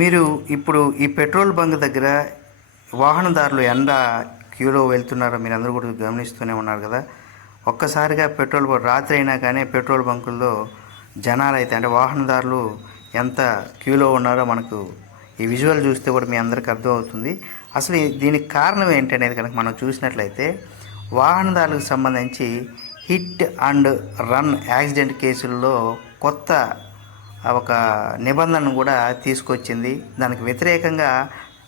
మీరు ఇప్పుడు ఈ పెట్రోల్ బంక్ దగ్గర వాహనదారులు క్యూలో వెళ్తున్నారో మీరు అందరూ కూడా గమనిస్తూనే ఉన్నారు కదా. ఒక్కసారిగా పెట్రోల్ రాత్రి అయినా కానీ పెట్రోల్ బంకుల్లో జనాలు అయితే అంటే వాహనదారులు ఎంత క్యూలో ఉన్నారో మనకు ఈ విజువల్ చూస్తే కూడా మీ అందరికీ అర్థమవుతుంది. అసలు దీనికి కారణం ఏంటనేది కనుక మనం చూసినట్లయితే వాహనదారులకు సంబంధించి హిట్ అండ్ రన్ యాక్సిడెంట్ కేసుల్లో కొత్త ఒక నిబంధనను కూడా తీసుకొచ్చింది. దానికి వ్యతిరేకంగా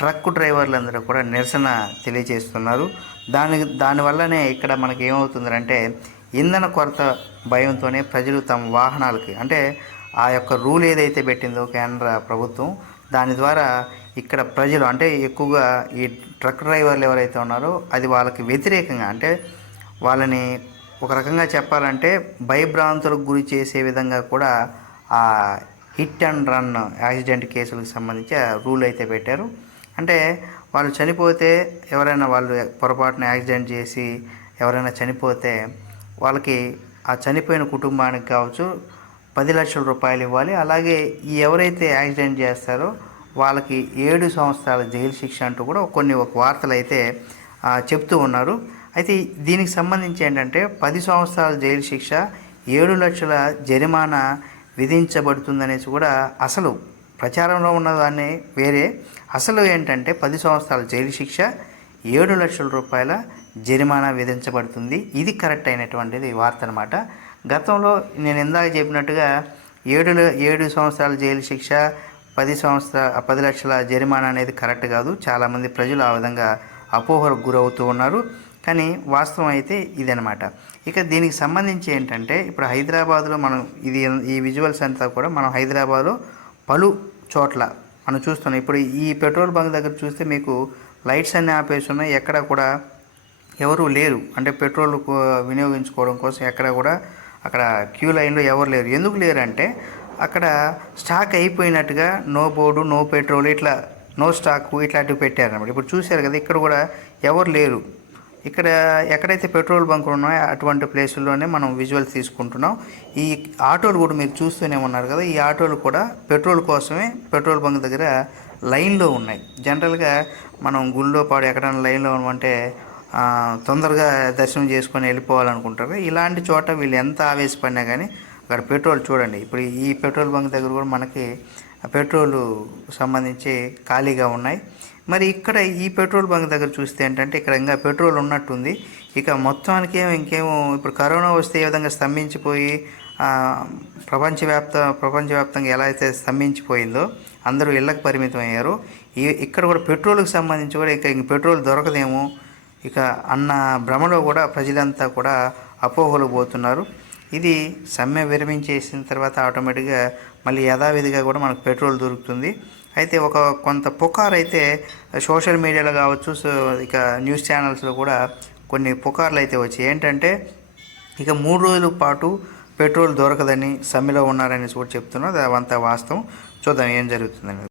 ట్రక్ డ్రైవర్లందరూ కూడా నిరసన తెలియజేస్తున్నారు. దానివల్లనే ఇక్కడ మనకి ఏమవుతుందంటే ఇంధన కొరత భయంతోనే ప్రజలు తమ వాహనాలకి అంటే ఆ యొక్క రూల్ ఏదైతే పెట్టిందో కేంద్ర ప్రభుత్వం దాని ద్వారా ఇక్కడ ప్రజలు అంటే ఎక్కువగా ఈ ట్రక్ డ్రైవర్లు ఎవరైతే ఉన్నారో అది వాళ్ళకి వ్యతిరేకంగా అంటే వాళ్ళని ఒక రకంగా చెప్పాలంటే భయభ్రాంతులకు గురి చేసే విధంగా కూడా ఆ హిట్ అండ్ రన్ యాక్సిడెంట్ కేసులకు సంబంధించి రూల్ అయితే పెట్టారు. అంటే వాళ్ళు చనిపోతే ఎవరైనా వాళ్ళు పొరపాటున యాక్సిడెంట్ చేసి ఎవరైనా చనిపోతే వాళ్ళకి ఆ చనిపోయిన కుటుంబానికి కావచ్చు 10 లక్షల రూపాయలు ఇవ్వాలి. అలాగే ఈ ఎవరైతే యాక్సిడెంట్ చేస్తారో వాళ్ళకి 7 సంవత్సరాల జైలు శిక్ష అంటూ కూడా ఒక వార్తలు అయితే చెప్తూ ఉన్నారు. అయితే దీనికి సంబంధించి ఏంటంటే 10 సంవత్సరాల జైలు శిక్ష 7 లక్షల జరిమానా విధించబడుతుందనేసి కూడా అసలు ప్రచారంలో ఉన్నదాన్ని వేరే. అసలు ఏంటంటే 10 సంవత్సరాల జైలు శిక్ష 7 లక్షల రూపాయల జరిమానా విధించబడుతుంది. ఇది కరెక్ట్ అయినటువంటిది వార్త అనమాట. గతంలో నేను ఇందాక చెప్పినట్టుగా 7 సంవత్సరాల జైలు శిక్ష 10 లక్షల జరిమానా అనేది కరెక్ట్ కాదు. చాలామంది ప్రజలు ఆ విధంగా అపోహలకు గురవుతూ ఉన్నారు. కానీ వాస్తవం అయితే ఇదనమాట. ఇక దీనికి సంబంధించి ఏంటంటే ఇప్పుడు హైదరాబాద్లో మనం ఈ విజువల్స్ అంతా కూడా మనం హైదరాబాద్లో పలు చోట్ల మనం చూస్తున్నాం. ఇప్పుడు ఈ పెట్రోల్ బంక్ దగ్గర చూస్తే మీకు లైట్స్ అన్నీ ఆపేసి ఉన్నాయి. ఎక్కడ కూడా ఎవరు లేరు. అంటే పెట్రోల్ వినియోగించుకోవడం కోసం ఎక్కడ కూడా అక్కడ క్యూ లైన్లో ఎవరు లేరు. ఎందుకు లేరు అంటే అక్కడ స్టాక్ అయిపోయినట్టుగా నో బోర్డు, నో పెట్రోల్, ఇట్లా నో స్టాక్ ఇట్లాంటివి పెట్టారన్నమాట. ఇప్పుడు చూశారు కదా, ఇక్కడ కూడా ఎవరు లేరు. ఇక్కడ ఎక్కడైతే పెట్రోల్ బంకులు ఉన్నాయో అటువంటి ప్లేసుల్లోనే మనం విజువల్స్ తీసుకుంటున్నాం. ఈ ఆటోలు కూడా మీరు చూస్తూనే ఉన్నారు కదా, ఈ ఆటోలు కూడా పెట్రోల్ కోసమే పెట్రోల్ బంక్ దగ్గర లైన్లో ఉన్నాయి. జనరల్గా మనం గుళ్ళో ఎక్కడైనా లైన్లో ఉన్నామంటే తొందరగా దర్శనం చేసుకొని వెళ్ళిపోవాలనుకుంటారు. ఇలాంటి చోట వీళ్ళు ఎంత ఆవేశపడినా కానీ అక్కడ పెట్రోల్ చూడండి. ఇప్పుడు ఈ పెట్రోల్ బంక్ దగ్గర కూడా మనకి పెట్రోల్ సంబంధించి ఖాళీగా ఉన్నాయి. మరి ఇక్కడ ఈ పెట్రోల్ బంక్ దగ్గర చూస్తే ఏంటంటే ఇక్కడ ఇంకా పెట్రోల్ ఉన్నట్టుంది. ఇక మొత్తానికి ఇంకేమో ఇప్పుడు కరోనా వస్తే ఏ విధంగా స్తంభించిపోయి ప్రపంచవ్యాప్తంగా ఎలా అయితే స్తంభించిపోయిందో అందరూ ఇళ్ళకి పరిమితం అయ్యారు. ఇక్కడ కూడా పెట్రోల్కి సంబంధించి కూడా ఇంక పెట్రోల్ దొరకదేమో ఇక అన్న భ్రమలో కూడా ప్రజలంతా కూడా అపోహలు పోతున్నారు. ఇది సమ్మె విరమించేసిన తర్వాత ఆటోమేటిక్గా మళ్ళీ యథావిధిగా కూడా మనకు పెట్రోల్ దొరుకుతుంది. అయితే కొంత పుకారు అయితే సోషల్ మీడియాలో కావచ్చు, ఇక న్యూస్ ఛానల్స్లో కూడా కొన్ని పుకార్లు అయితే వచ్చాయి. ఏంటంటే ఇక 3 రోజుల పాటు పెట్రోల్ దొరకదని సమ్మెలో ఉన్నారని కూడా చెప్తున్నారు. అవంతా వాస్తవం. చూద్దాం ఏం జరుగుతుందని.